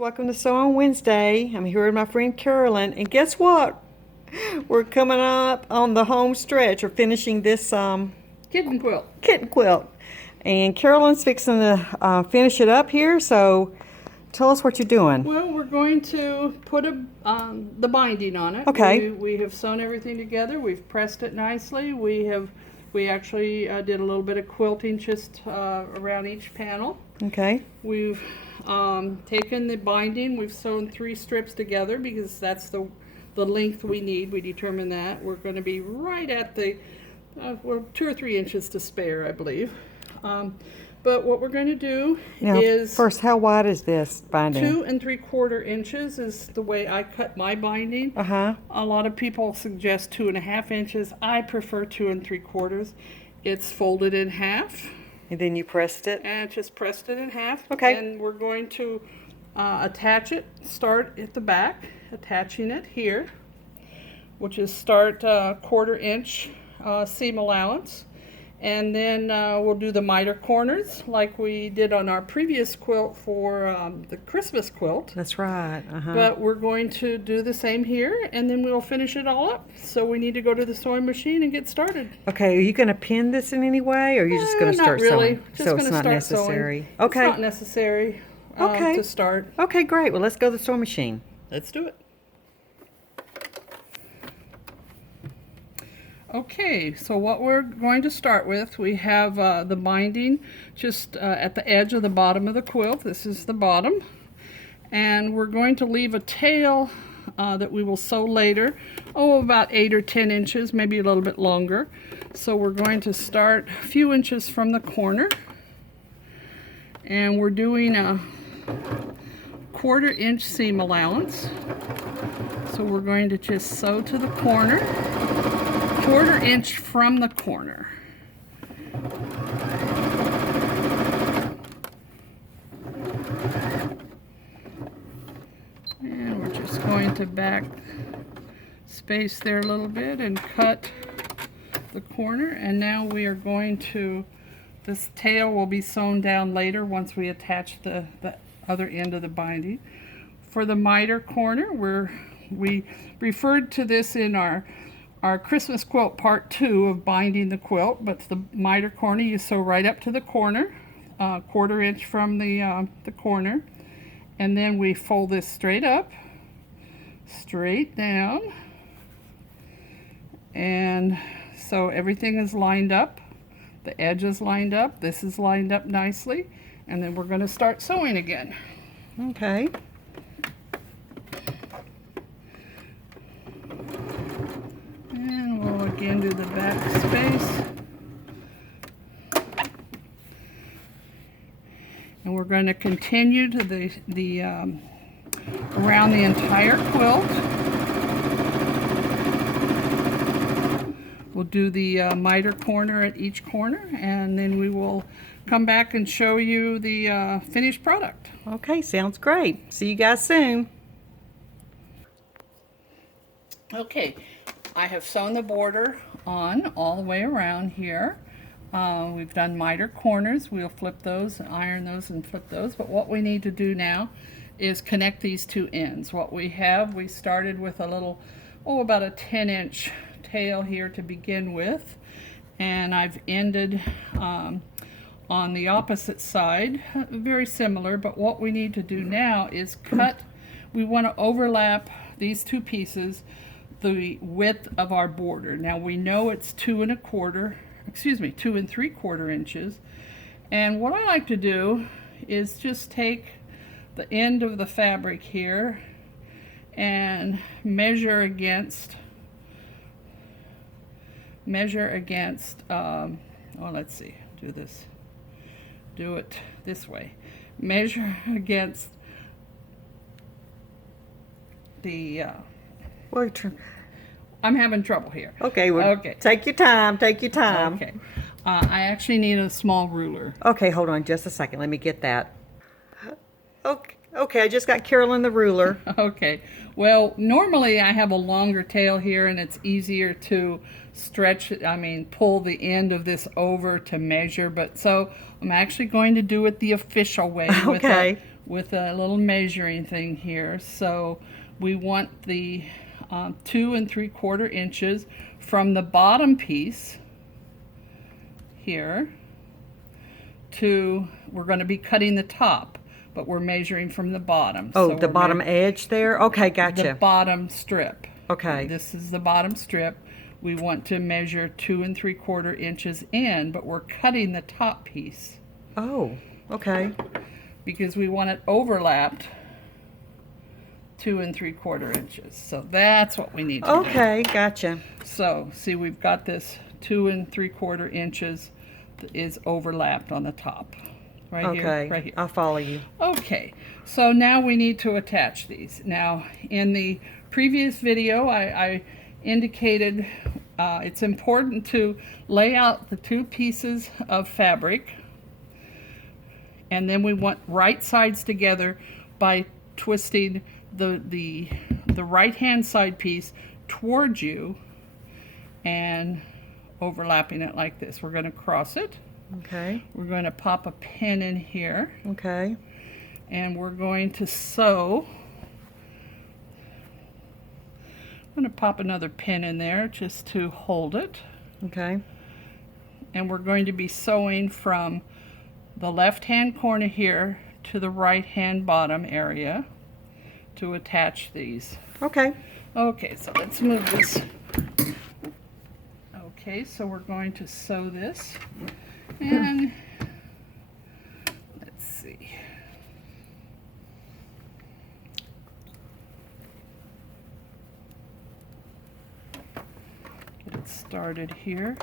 Welcome to Sew on Wednesday. I'm here with my friend Carolyn, and guess what? We're coming up on the home stretch. We're finishing this Kitten quilt. kitten quilt, and Carolyn's fixing to finish it up here. So, tell us what you're doing. Well, we're going to put the binding on it. Okay. We have sewn everything together. We've pressed it nicely. We actually did a little bit of quilting just around each panel. Okay. We've taken the binding. We've sewn 3 strips together because that's the length we need. We determined that we're going to be right at the well, 2 or 3 inches to spare, I believe. But what we're going to do is first, how wide is this binding? 2 3/4 inches is the way I cut my binding. A lot of people suggest 2 1/2 inches. I prefer 2 3/4. It's folded in half. And then you pressed it? And just pressed it in half. Okay. And we're going to attach it, start at the back, attaching it here, which is start 1/4 inch seam allowance. And then we'll do the miter corners like we did on our previous quilt for the Christmas quilt. That's right. But we're going to do the same here, and then we'll finish it all up. So we need to go to the sewing machine and get started. Okay, are you going to pin this in any way, or are you just going to start not really. sewing? Just so gonna it's not start necessary. Sewing. Okay. It's not necessary to start. Okay, great. Well, let's go to the sewing machine. Let's do it. Okay, so what we're going to start with, we have the binding just at the edge of the bottom of the quilt. This is the bottom. And we're going to leave a tail that we will sew later. About 8 or 10 inches, maybe a little bit longer. So we're going to start a few inches from the corner. And we're doing a 1/4 inch seam allowance. So we're going to just sew to the corner. 1/4 inch from the corner. And we're just going to back space there a little bit and cut the corner. And now we are going to, this tail will be sewn down later once we attach the other end of the binding. For the miter corner, we referred to this in our Christmas quilt part 2 of binding the quilt, but the miter corner you sew right up to the corner, 1/4 inch from the corner, and then we fold this straight up, straight down, and so everything is lined up. The edge is lined up. This is lined up nicely, and then we're going to start sewing again. Okay. Again, do the back space. And we're going to continue to the around the entire quilt. We'll do the miter corner at each corner, and then we will come back and show you the finished product. Okay, sounds great. See you guys soon. Okay. I have sewn the border on all the way around here. We've done miter corners. We'll flip those and iron those and flip those. But what we need to do now is connect these 2 ends. What we have, we started with a little, about a 10-inch tail here to begin with. And I've ended on the opposite side, very similar. But what we need to do now is cut. We want to overlap these 2 pieces the width of our border. Now we know it's 2 3/4 inches. And what I like to do is just take the end of the fabric here and measure against let's see, do it this way. Measure against the I'm having trouble here. Okay, well, okay. Take your time, take your time. Okay. I actually need a small ruler. Okay, hold on just a second. Let me get that. Okay, I just got Carolyn the ruler. Okay. Well, normally I have a longer tail here, and it's easier to pull the end of this over to measure. But so I'm actually going to do it the official way with a little measuring thing here. So we want the 2 3/4 inches from the bottom piece here to, we're going to be cutting the top, but we're measuring from the bottom. Oh, so the bottom edge there? Okay, gotcha. The bottom strip. Okay. This is the bottom strip. We want to measure 2 3/4 inches in, but we're cutting the top piece. Oh, okay. Because we want it overlapped 2 3/4 inches. So that's what we need to do. Okay, gotcha. So see, we've got this 2 3/4 inches is overlapped on the top. Right here, Okay, right here. I'll follow you. Okay, so now we need to attach these. Now, in the previous video, I indicated it's important to lay out the 2 pieces of fabric, and then we want right sides together by twisting the right hand side piece towards you and overlapping it like this. We're going to cross it. Okay. We're going to pop a pin in here. Okay. And we're going to sew. I'm going to pop another pin in there just to hold it. Okay. And we're going to be sewing from the left hand corner here to the right hand bottom area to attach these. Okay. Okay, so let's move this. Okay, so we're going to sew this. And let's see. Get it started here.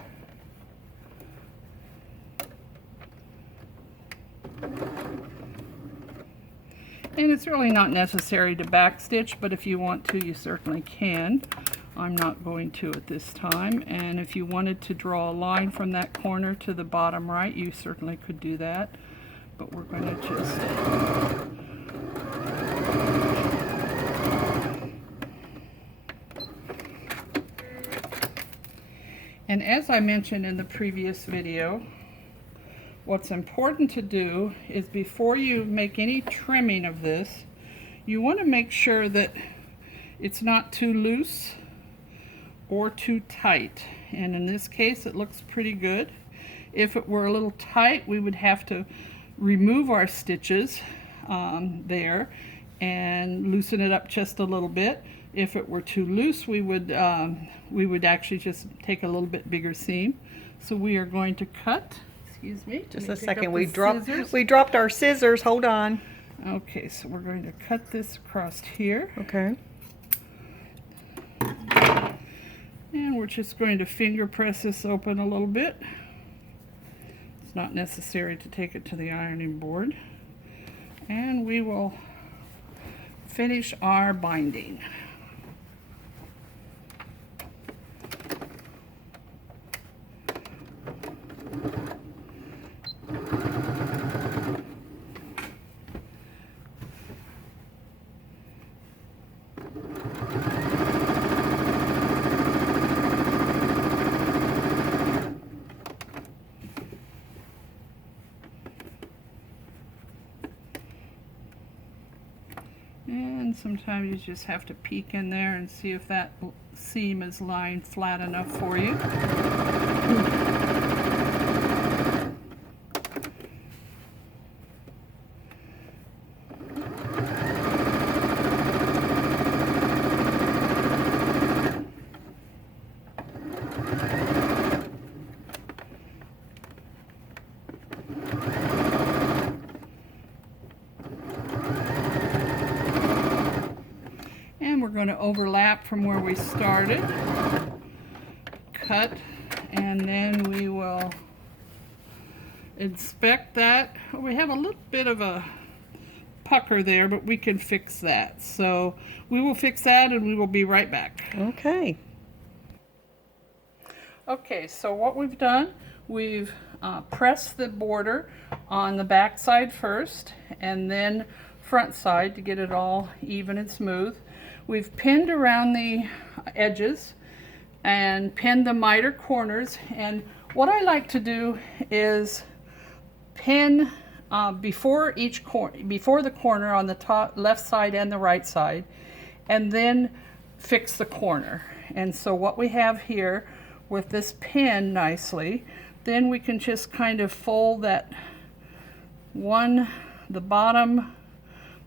And it's really not necessary to backstitch, but if you want to, you certainly can. I'm not going to at this time. And if you wanted to draw a line from that corner to the bottom right, you certainly could do that. But we're going to just... And as I mentioned in the previous video, what's important to do is before you make any trimming of this, you want to make sure that it's not too loose or too tight. And in this case, it looks pretty good. If it were a little tight, we would have to remove our stitches there and loosen it up just a little bit. If it were too loose, we would actually just take a little bit bigger seam. So we are going to cut. Excuse me. Just a second. We dropped our scissors. Hold on. Okay, so we're going to cut this across here. Okay. And we're just going to finger press this open a little bit. It's not necessary to take it to the ironing board. And we will finish our binding. And sometimes you just have to peek in there and see if that seam is lying flat enough for you. We're going to overlap from where we started, cut, and then we will inspect that. We have a little bit of a pucker there, but we can fix that. So we will fix that and we will be right back. Okay. Okay, so what we've done, we've pressed the border on the back side first and then front side to get it all even and smooth. We've pinned around the edges and pinned the miter corners, and what I like to do is pin before before the corner on the top left side and the right side, and then fix the corner. And so what we have here with this pin nicely, then we can just kind of fold that the bottom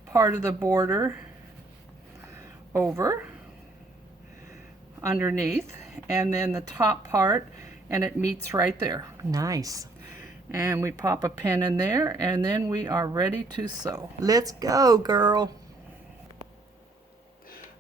part of the border over underneath, and then the top part, and it meets right there. Nice. And we pop a pin in there, and then we are ready to sew. Let's go, girl.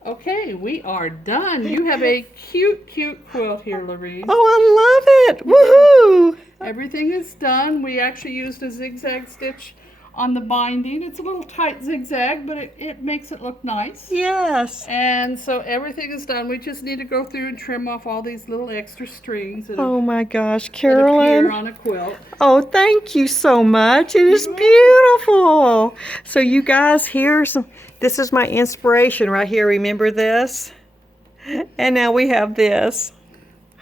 Okay, we are done. You have a cute, cute quilt here, Lorene. Oh, I love it. Woohoo! Everything is done. We actually used a zigzag stitch on the binding. It's a little tight zigzag, but it makes it look nice. Yes. And so everything is done. We just need to go through and trim off all these little extra strings that, Oh my gosh, that Carolyn. appear on a quilt. Oh, thank you so much. It is beautiful. So you guys, this is my inspiration right here. Remember this? And now we have this.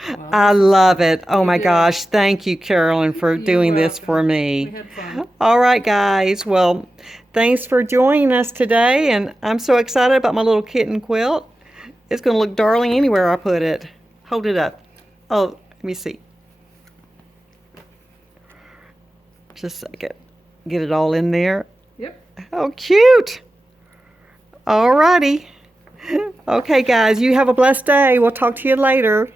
Well, I love it. Oh my did. gosh. Thank you, Carolyn, for doing this welcome. for me. We had fun. All right, guys. Well, thanks for joining us today. And I'm so excited about my little kitten quilt. It's going to look darling anywhere I put it. Hold it up. Oh, let me see. Just a second. Get it all in there. Yep. Oh, cute. All righty. Okay, guys. You have a blessed day. We'll talk to you later.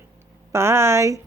Bye.